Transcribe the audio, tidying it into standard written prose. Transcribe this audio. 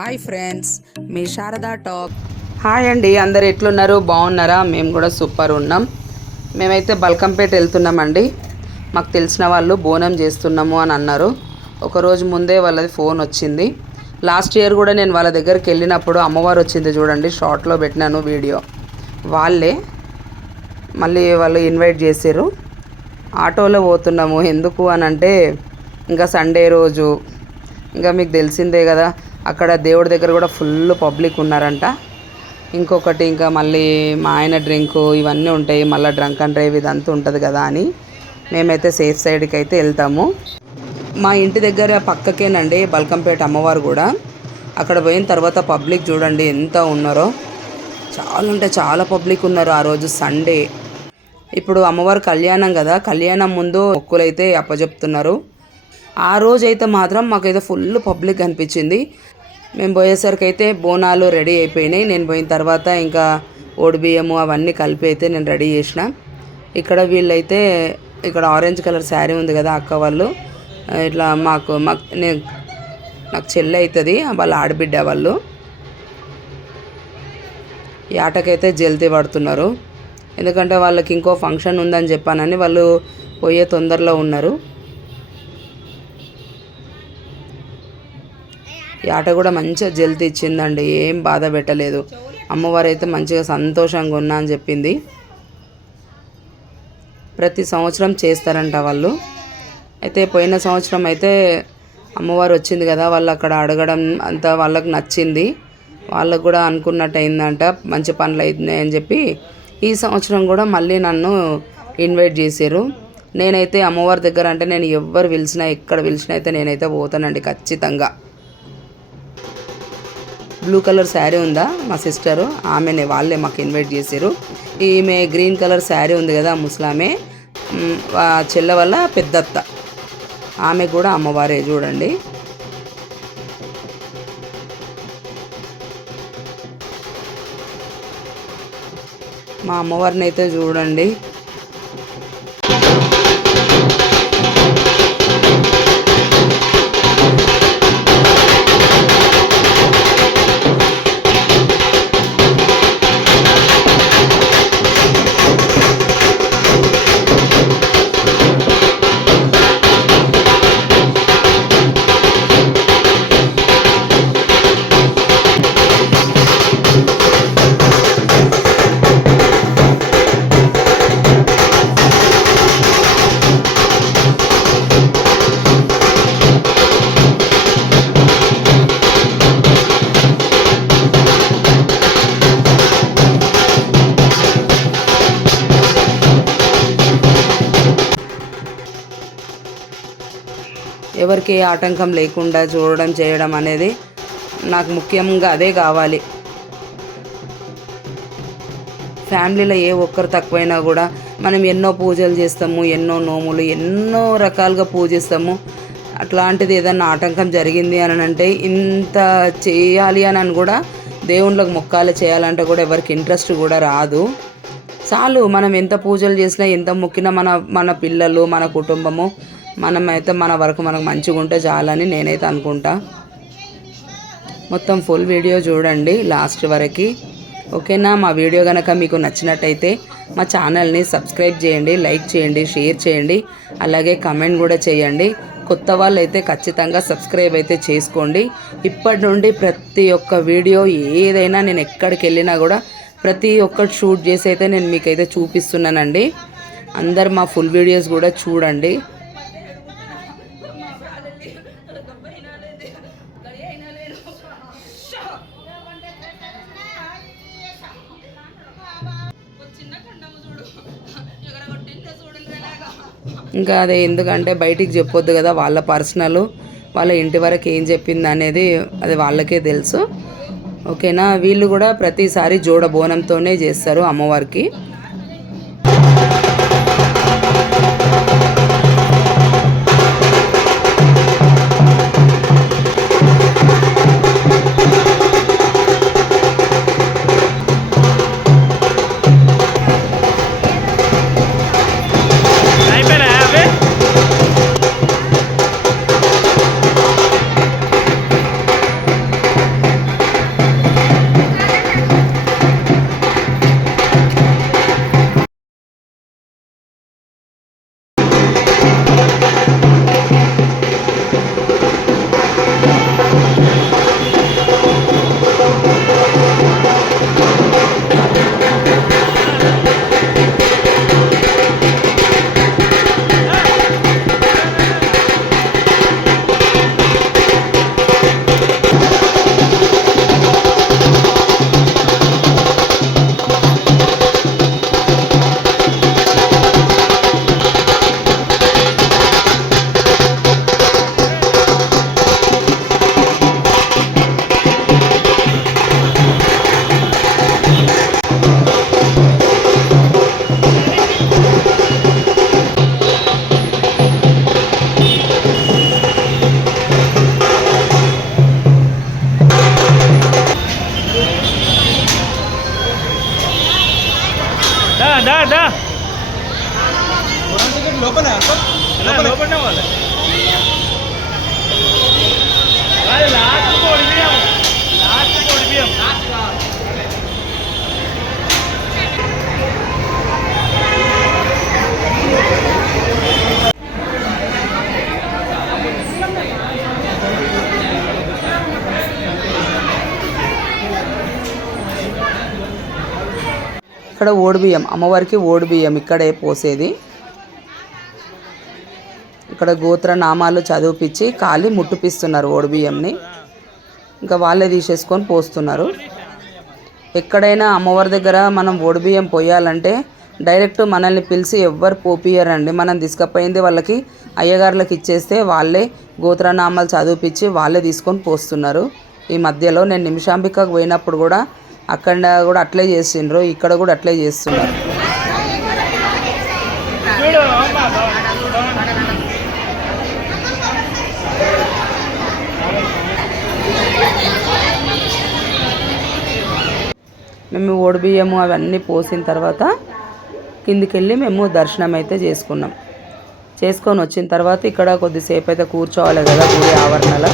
Hi friends, మీ Sharada talk. Hi అండి, అందరు ఎట్లున్నారు? బాగున్నారా? మేము కూడా సూపర్ ఉన్నాం. మేమైతే బల్కంపేట వెళ్తున్నామండి. మాకు తెలిసిన వాళ్ళు బోనం చేస్తున్నాము అని అన్నారు. ఒకరోజు ముందే వాళ్ళది ఫోన్ వచ్చింది. లాస్ట్ ఇయర్ కూడా నేను వాళ్ళ దగ్గరికి వెళ్ళినప్పుడు అమ్మవారు వచ్చింది చూడండి, షార్ట్లో పెట్టినాను వీడియో. వాళ్ళే మళ్ళీ వాళ్ళు ఇన్వైట్ చేశారు. ఆటోలో పోతున్నాము. ఎందుకు అని అంటే ఇంకా సండే రోజు, ఇంకా మీకు తెలిసిందే కదా, అక్కడ దేవుడి దగ్గర కూడా ఫుల్ పబ్లిక్ ఉన్నారంట. ఇంకొకటి ఇంకా మళ్ళీ మా ఆయన డ్రింకు ఇవన్నీ ఉంటాయి, మళ్ళీ డ్రంక్ అండ్ డ్రైవ్ ఇదంతా ఉంటుంది కదా అని మేమైతే సేఫ్ సైడ్కి అయితే వెళ్తాము. మా ఇంటి దగ్గర పక్కకేనండి బల్కంపేట అమ్మవారు కూడా. అక్కడ పోయిన తర్వాత పబ్లిక్ చూడండి ఎంత ఉన్నారో, చాలా అంటే చాలా పబ్లిక్ ఉన్నారు ఆ రోజు సండే. ఇప్పుడు అమ్మవారు కళ్యాణం కదా, కళ్యాణం ముందు మొక్కులైతే అప్పచెప్తున్నారు. ఆ రోజు అయితే మాత్రం మాకైతే ఫుల్ పబ్లిక్ అనిపించింది. మేము పోయేసరికి అయితే బోనాలు రెడీ అయిపోయినాయి. నేను పోయిన తర్వాత ఇంకా బియ్యము అవన్నీ కలిపి అయితే నేను రెడీ చేసిన. ఇక్కడ వీళ్ళైతే ఇక్కడ ఆరెంజ్ కలర్ శారీ ఉంది కదా అక్క వాళ్ళు, ఇట్లా నాకు చెల్లె అవుతుంది, వాళ్ళ ఆడబిడ్డ వాళ్ళు. ఈ ఆటకైతే జల్దీ పడుతున్నారు, ఎందుకంటే వాళ్ళకి ఇంకో ఫంక్షన్ ఉందని చెప్పానని వాళ్ళు పోయే తొందరలో ఉన్నారు. ఈ ఆట కూడా మంచిగా జల్దీ ఇచ్చిందండి, ఏం బాధ పెట్టలేదు. అమ్మవారు అయితే మంచిగా సంతోషంగా ఉన్నా అని చెప్పింది. ప్రతి సంవత్సరం చేస్తారంట వాళ్ళు. అయితే పోయిన సంవత్సరం అయితే అమ్మవారు వచ్చింది కదా, వాళ్ళు అక్కడ అడగడం అంతా వాళ్ళకు నచ్చింది. వాళ్ళకు కూడా అనుకున్నట్టు అయిందంట, మంచి పనులు అవుతున్నాయి అని చెప్పి ఈ సంవత్సరం కూడా మళ్ళీ నన్ను ఇన్వైట్ చేశారు. నేనైతే అమ్మవారి దగ్గర అంటే నేను ఎవరు పిలిచినా ఎక్కడ పిలిచినా అయితే నేనైతే పోతానండి ఖచ్చితంగా. బ్లూ కలర్ శారీ ఉందా మా సిస్టరు, ఆమెనే, వాళ్ళే మాకు ఇన్వైట్ చేశారు. ఈమె గ్రీన్ కలర్ శారీ ఉంది కదా ముసలామె, చెల్ల వల్ల పెద్దత్త, ఆమె కూడా అమ్మవారే చూడండి. మా అమ్మవారిని అయితే చూడండి. ఎవరికి ఆటంకం లేకుండా చూడడం చేయడం అనేది నాకు ముఖ్యంగా అదే కావాలి. ఫ్యామిలీలో ఏ ఒక్కరు తక్కువైనా కూడా మనం ఎన్నో పూజలు చేస్తాము, ఎన్నో నోములు, ఎన్నో రకాలుగా పూజిస్తాము. అట్లాంటిది ఏదన్నా ఆటంకం జరిగింది అని అంటే ఇంత చేయాలి అని కూడా దేవుళ్ళకి మొక్కాలు చేయాలంటే కూడా ఎవరికి ఇంట్రెస్ట్ కూడా రాదు. చాలు మనం ఎంత పూజలు చేసినా ఎంత మొక్కినా మన పిల్లలు, మన కుటుంబము, మనమైతే మన వరకు మనకు మంచిగా ఉంటే చాలని నేనైతే అనుకుంటా. మొత్తం ఫుల్ వీడియో చూడండి లాస్ట్ వరకు, ఓకేనా? మా వీడియో కనుక మీకు నచ్చినట్టయితే మా ఛానల్ని సబ్స్క్రైబ్ చేయండి, లైక్ చేయండి, షేర్ చేయండి, అలాగే కమెంట్ కూడా చేయండి. కొత్త వాళ్ళు అయితే ఖచ్చితంగా సబ్స్క్రైబ్ అయితే చేసుకోండి. ఇప్పటి నుండి ప్రతి ఒక్క వీడియో ఏదైనా నేను ఎక్కడికి వెళ్ళినా కూడా ప్రతి ఒక్కటి షూట్ చేసి అయితే నేను మీకైతే చూపిస్తున్నానండి. అందరు మా ఫుల్ వీడియోస్ కూడా చూడండి. ఇంకా అదే ఎందుకంటే బయటికి చెప్పొద్దు కదా, వాళ్ళ పర్సనల్, వాళ్ళ ఇంటి వరకు ఏం చెప్పింది అనేది అది వాళ్ళకే తెలుసు, ఓకేనా? వీళ్ళు కూడా ప్రతిసారి జోడ బోనంతోనే చేస్తారు అమ్మవారికి. ఇక్కడ ఓడిబియ్యం, అమ్మవారికి ఓడిబియ్యం ఇక్కడే పోసేది. ఇక్కడ గోత్ర నామాలు చదివిపించి కాలి ముట్టిపిస్తున్నారు ఓడిబియ్యంని. ఇంకా వాళ్ళే తీసేసుకొని పోస్తున్నారు. ఎక్కడైనా అమ్మవారి దగ్గర మనం ఓడిబియ్యం పోయాలంటే డైరెక్ట్ మనల్ని పిలిచి ఎవ్వరు పోపియరండి. మనం తీసుకుపోయింది వాళ్ళకి అయ్యగారులకు ఇచ్చేస్తే వాళ్ళే గోత్రనామాలు చదివిపించి వాళ్ళే తీసుకొని పోస్తున్నారు. ఈ మధ్యలో నేను నిమిషాంబికకు పోయినప్పుడు కూడా అక్కడ కూడా అట్లే చేసిండ్రు, ఇక్కడ కూడా అట్లే చేస్తున్నారు. మేము ఓడిబియ్యము అవన్నీ పోసిన తర్వాత కిందికి వెళ్ళి మేము దర్శనం అయితే చేసుకున్నాం. చేసుకొని వచ్చిన తర్వాత ఇక్కడ కొద్దిసేపు అయితే కూర్చోవాలి కదా గుడి ఆవరణలో.